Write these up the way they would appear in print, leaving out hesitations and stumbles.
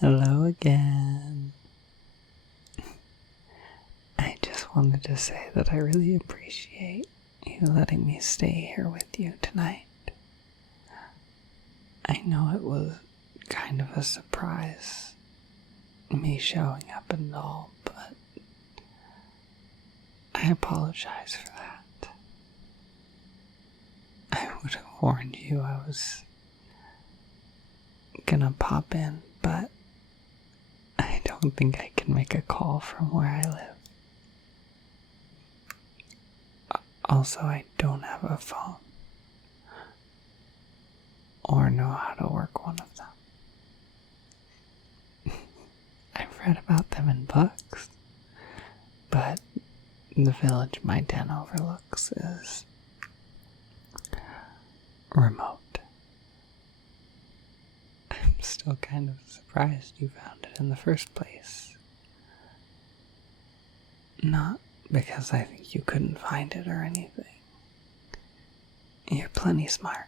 Hello again. I just wanted to say that I really appreciate you letting me stay here with you tonight. I know it was kind of a surprise, me showing up and all, but I apologize for that. I would have warned you I was gonna pop in, but I don't think I can make a call from where I live. Also, I don't have a phone or know how to work one of them. I've read about them in books, but the village my den overlooks is remote. I'm still kind of surprised you found it in the first place. Not because I think you couldn't find it or anything. You're plenty smart.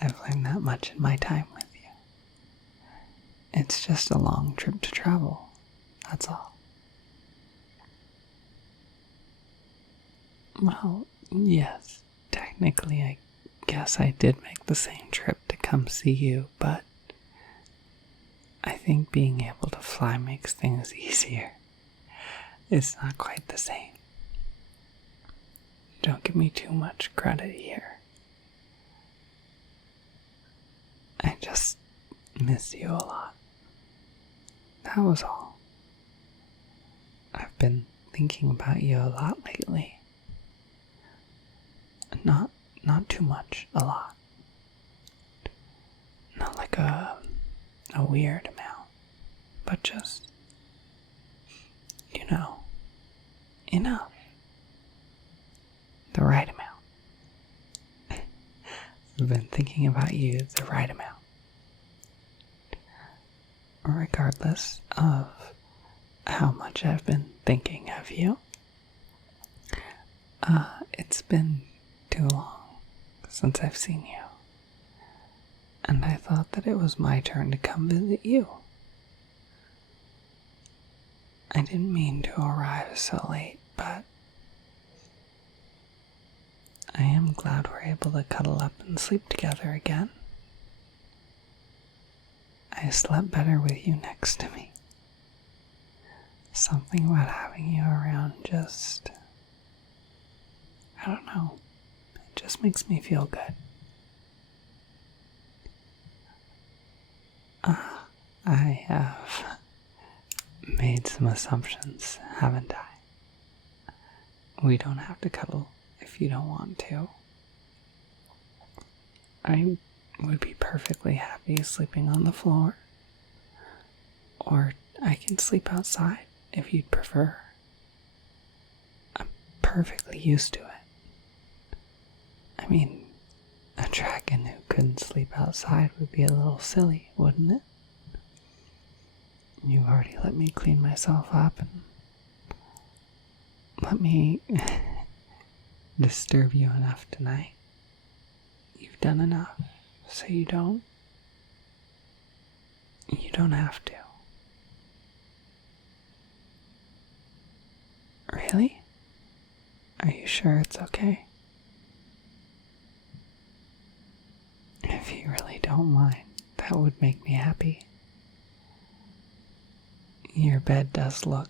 I've learned that much in my time with you. It's just a long trip to travel, that's all. Well, yes, technically I guess I did make the same trip to come see you, but I think being able to fly makes things easier. It's not quite the same. Don't give me too much credit here. I just miss you a lot. That was all. I've been thinking about you a lot lately. Not too much, a lot. Not like a weird amount, but just, enough. The right amount. I've been thinking about you the right amount. Regardless of how much I've been thinking of you. It's been too long since I've seen you. And I thought that it was my turn to come visit you. I didn't mean to arrive so late, but I am glad we're able to cuddle up and sleep together again. I slept better with you next to me. Something about having you around just, I don't know, it just makes me feel good. I have made some assumptions, haven't I? We don't have to cuddle if you don't want to. I would be perfectly happy sleeping on the floor. Or I can sleep outside if you'd prefer. I'm perfectly used to it. I mean, a dragon who couldn't sleep outside would be a little silly, wouldn't it? You've already let me clean myself up and let me disturb you enough tonight. You've done enough, so you don't have to. Really? Are you sure it's okay? If you really don't mind, that would make me happy. Your bed does look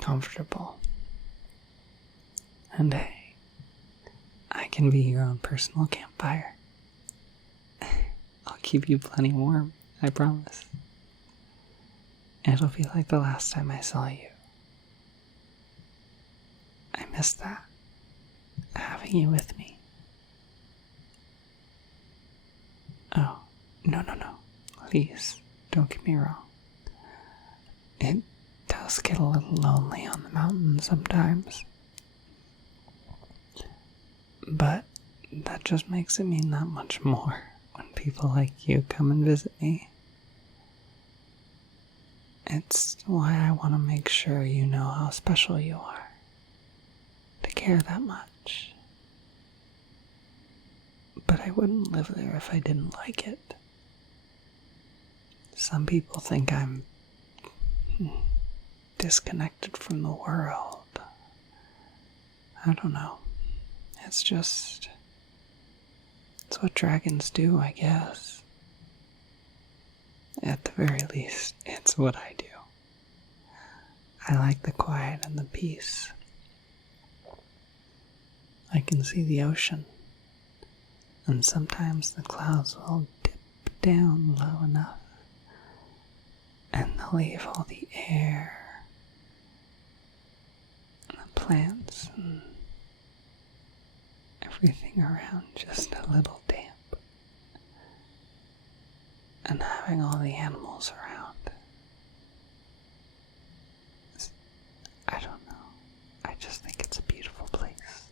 comfortable. And hey, I can be your own personal campfire. I'll keep you plenty warm, I promise. It'll be like the last time I saw you. I miss that, having you with me. Oh, no. Please, don't get me wrong. It does get a little lonely on the mountain sometimes. But that just makes it mean that much more when people like you come and visit me. It's why I want to make sure you know how special you are. To care that much. But I wouldn't live there if I didn't like it. Some people think I'm disconnected from the world. I don't know. It's what dragons do, I guess. At the very least, it's what I do. I like the quiet and the peace. I can see the ocean, and sometimes the clouds will dip down low enough, and they'll leave all the air, and the plants, and everything around just a little damp. And having all the animals around. I don't know. I just think it's a beautiful place.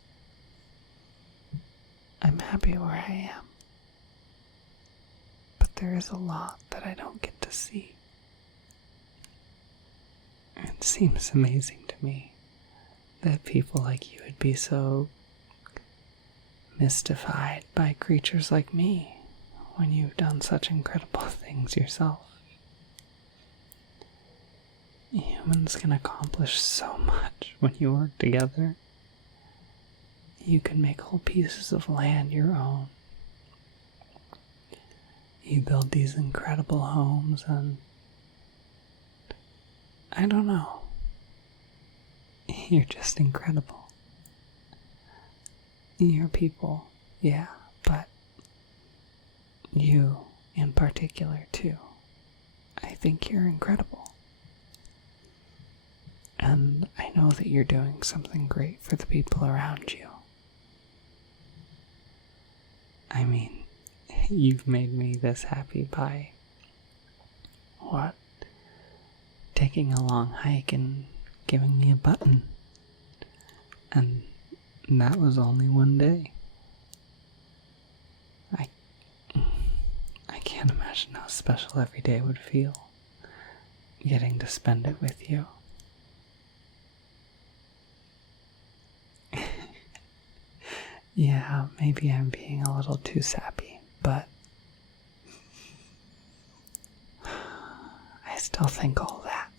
I'm happy where I am. But there is a lot that I don't get to see. It seems amazing to me that people like you would be so mystified by creatures like me when you've done such incredible things yourself. Humans can accomplish so much when you work together. You can make whole pieces of land your own. You build these incredible homes, and I don't know. You're just incredible. You're people, yeah, but you in particular too. I think you're incredible. And I know that you're doing something great for the people around you. I mean, you've made me this happy by, taking a long hike and giving me a button. And that was only one day. I can't imagine how special every day would feel, getting to spend it with you. Yeah, maybe I'm being a little too sappy, but I still think all that.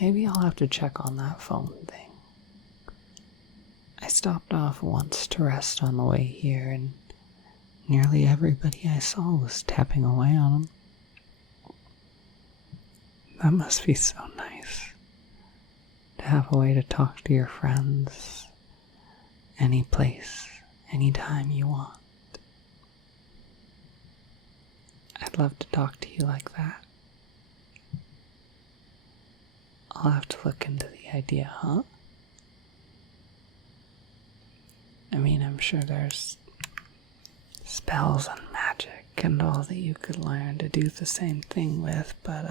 Maybe I'll have to check on that phone thing. I stopped off once to rest on the way here, and nearly everybody I saw was tapping away on them. That must be so nice, to have a way to talk to your friends any place, anytime you want. I'd love to talk to you like that. I'll have to look into the idea, huh? I mean, I'm sure there's spells and magic and all that you could learn to do the same thing with, but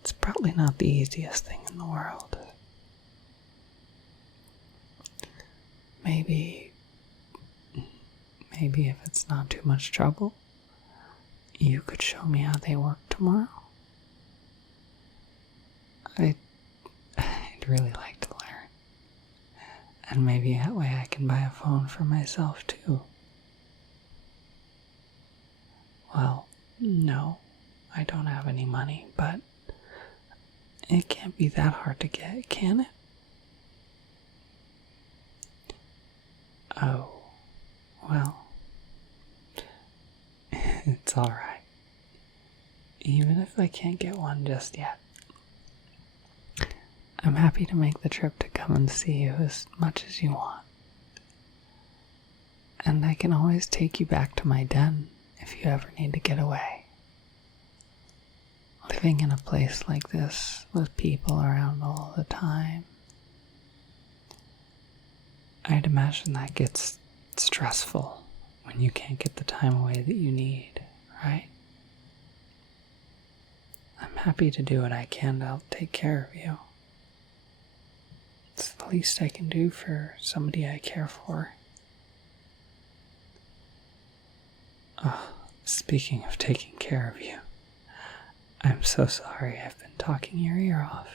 it's probably not the easiest thing in the world. Maybe if it's not too much trouble, you could show me how they work tomorrow. I'd really like to learn. And maybe that way I can buy a phone for myself too. Well, no, I don't have any money, but it can't be that hard to get, can it? Oh, well, it's alright. Even if I can't get one just yet, I'm happy to make the trip to come and see you as much as you want. And I can always take you back to my den if you ever need to get away. Living in a place like this with people around all the time, I'd imagine that gets stressful when you can't get the time away that you need, right? I'm happy to do what I can to help take care of you. It's the least I can do for somebody I care for. Oh, speaking of taking care of you, I'm so sorry I've been talking your ear off.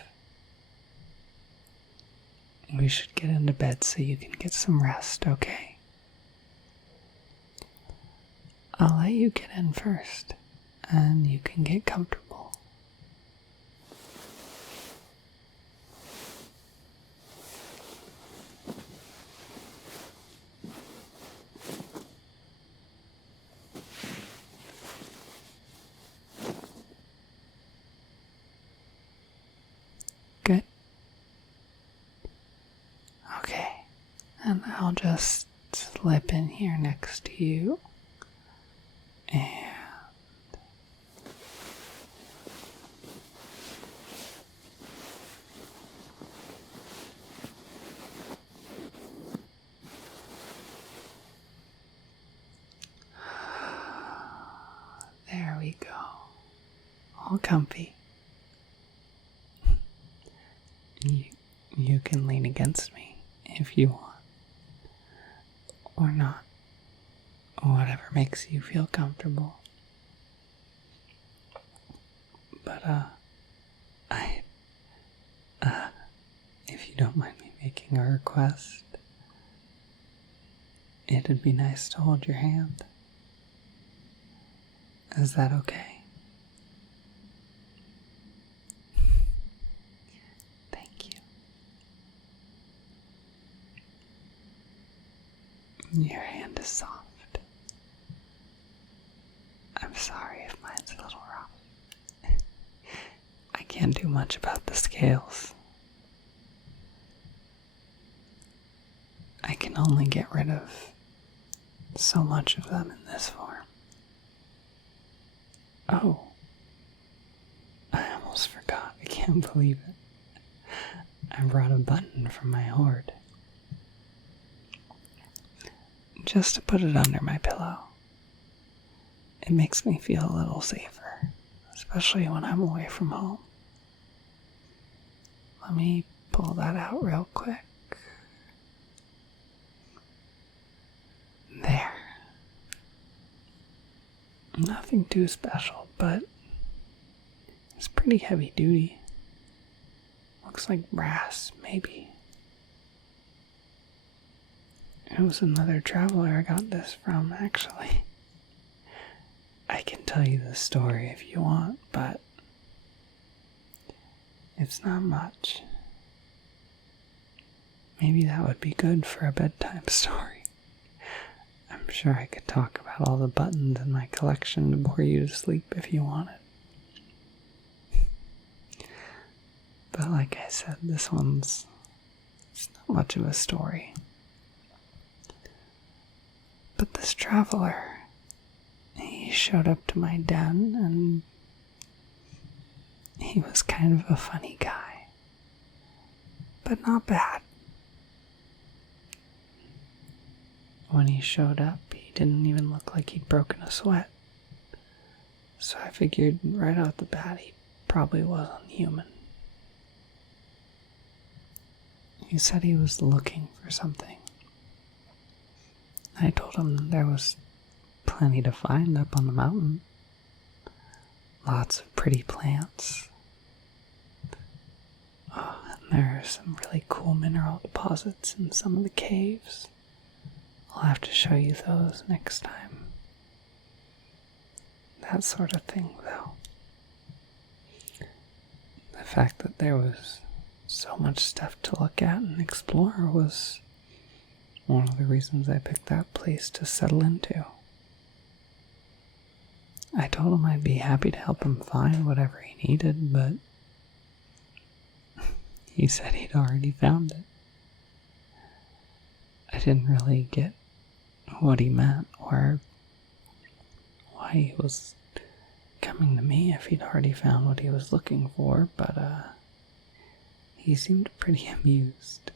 We should get into bed so you can get some rest, okay? I'll let you get in first, and you can get comfortable. Good. Okay, and I'll just slip in here next to you, and there we go, all comfy. You can lean against me if you want, or not, whatever makes you feel comfortable. But, if you don't mind me making a request, it'd be nice to hold your hand. Is that okay? Thank you. Your hand is soft. I'm sorry if mine's a little rough. I can't do much about the scales. I can only get rid of so much of them in this form. Oh, I almost forgot. I can't believe it. I brought a button from my hoard. Just to put it under my pillow. It makes me feel a little safer, especially when I'm away from home. Let me pull that out real quick. There. Nothing too special, but it's pretty heavy duty. Looks like brass, maybe. It was another traveler I got this from, actually. I can tell you the story if you want, but it's not much. Maybe that would be good for a bedtime story. I'm sure I could talk about all the buttons in my collection to bore you to sleep if you wanted. But like I said, it's not much of a story. But this traveler, he showed up to my den, and he was kind of a funny guy, but not bad. When he showed up, he didn't even look like he'd broken a sweat, so I figured right out the bat he probably wasn't human. He said he was looking for something. I told him there was plenty to find up on the mountain. Lots of pretty plants. Oh, and there are some really cool mineral deposits in some of the caves. I'll have to show you those next time. That sort of thing, though. The fact that there was so much stuff to look at and explore was one of the reasons I picked that place to settle into. I told him I'd be happy to help him find whatever he needed, but he said he'd already found it. I didn't really get what he meant or why he was coming to me if he'd already found what he was looking for, but he seemed pretty amused.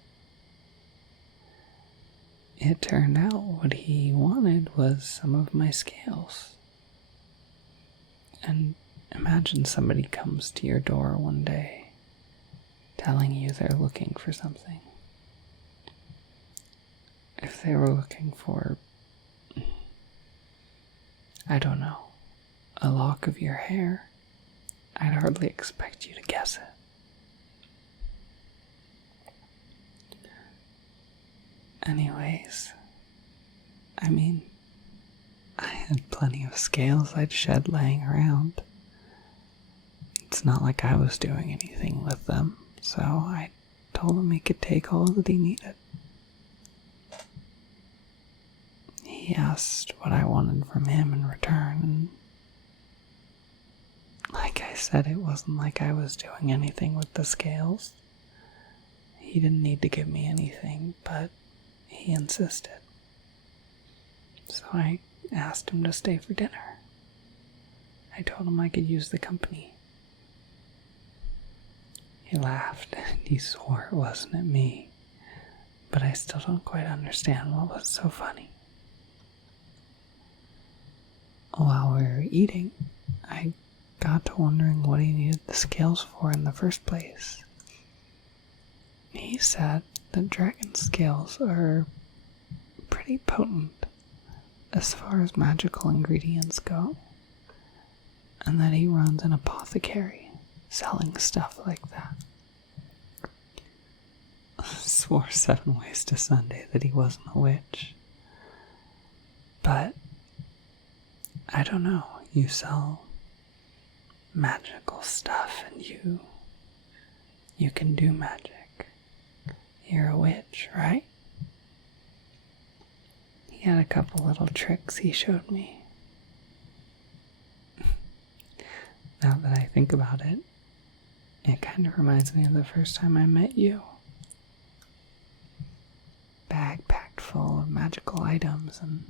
It turned out what he wanted was some of my scales. And imagine somebody comes to your door one day telling you they're looking for something. If they were looking for, I don't know, a lock of your hair, I'd hardly expect you to guess it. Anyways, I had plenty of scales I'd shed laying around. It's not like I was doing anything with them, so I told him he could take all that he needed. He asked what I wanted from him in return, and like I said, it wasn't like I was doing anything with the scales. He didn't need to give me anything, but he insisted. So I asked him to stay for dinner. I told him I could use the company. He laughed and he swore it wasn't at me, but I still don't quite understand what was so funny. While we were eating, I got to wondering what he needed the scales for in the first place. He said that dragon scales are pretty potent as far as magical ingredients go, and that he runs an apothecary selling stuff like that. Swore 7 ways to Sunday that he wasn't a witch. But I don't know, you sell magical stuff and you can do magic. You're a witch, right? He had a couple little tricks he showed me. Now that I think about it, it kind of reminds me of the first time I met you. Bag packed full of magical items and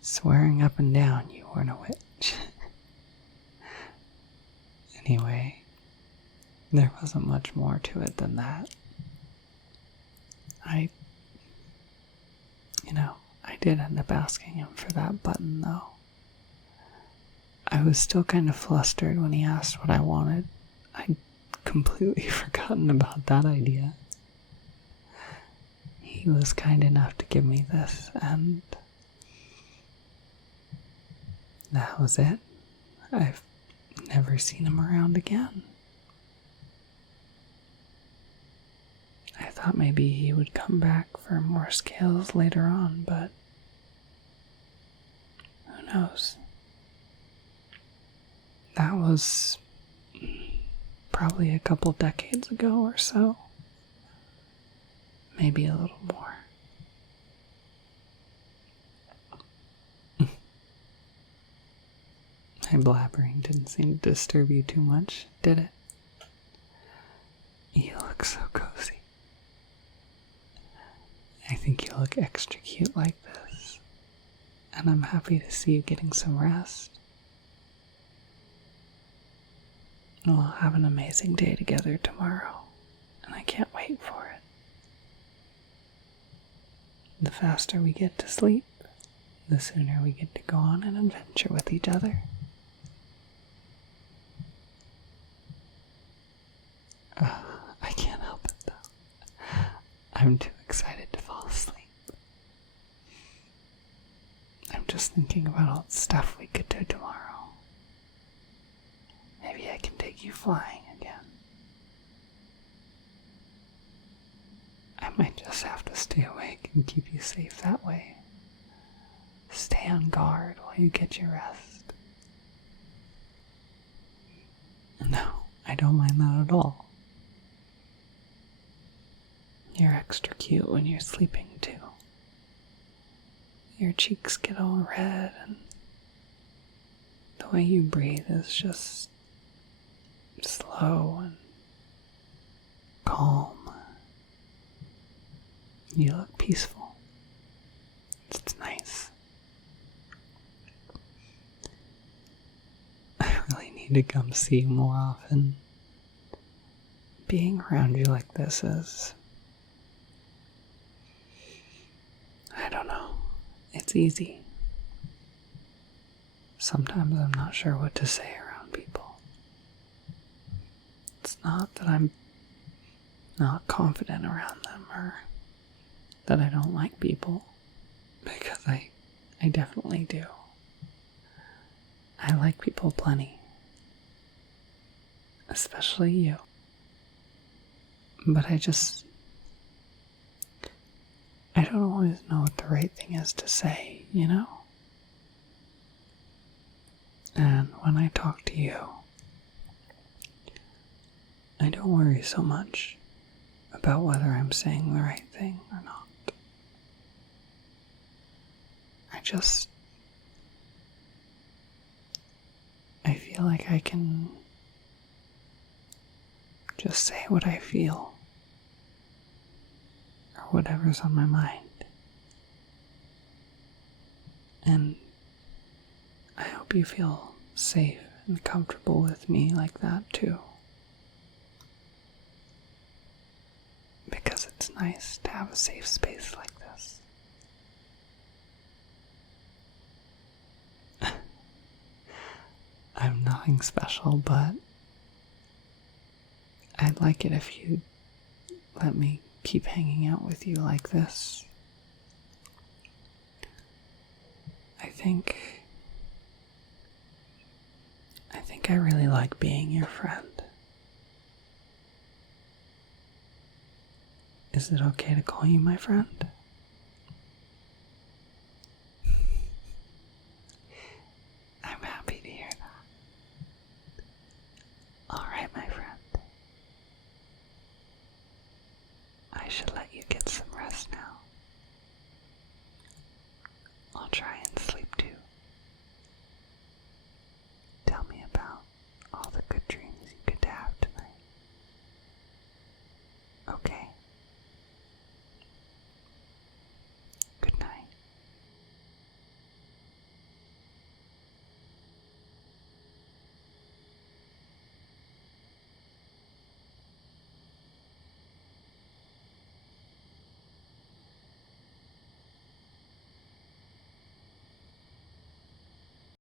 swearing up and down you weren't a witch. Anyway, there wasn't much more to it than that. I did end up asking him for that button, though. I was still kind of flustered when he asked what I wanted. I'd completely forgotten about that idea. He was kind enough to give me this, and that was it. I've never seen him around again. I thought maybe he would come back for more scales later on, but who knows? That was probably a couple decades ago or so. Maybe a little more. My blabbering didn't seem to disturb you too much, did it? You look so cozy. I think you look extra cute like this, and I'm happy to see you getting some rest. We'll have an amazing day together tomorrow, and I can't wait for it. The faster we get to sleep, the sooner we get to go on an adventure with each other. I can't help it though. I'm too excited to fall asleep. I'm just thinking about all the stuff we could do tomorrow. Maybe I can take you flying again. I might just have to stay awake and keep you safe that way. Stay on guard while you get your rest. No, I don't mind that at all. You're extra cute when you're sleeping too. Your cheeks get all red and the way you breathe is just slow and calm. You look peaceful. It's nice. I really need to come see you more often. Being around you like this is... I don't know. It's easy. Sometimes I'm not sure what to say around people. It's not that I'm not confident around them or that I don't like people, because I definitely do. I like people plenty. Especially you. But I don't always know what the right thing is to say, you know? when I talk to you, I don't worry so much about whether I'm saying the right thing or not. I feel like I can just say what I feel, or whatever's on my mind. And I hope you feel safe and comfortable with me like that too. Because it's nice to have a safe space like this. I'm nothing special, but I'd like it if you'd let me keep hanging out with you like this. I think I really like being your friend. Is it okay to call you my friend? I'm happy to hear that. Alright, my friend. I should let you get some rest now.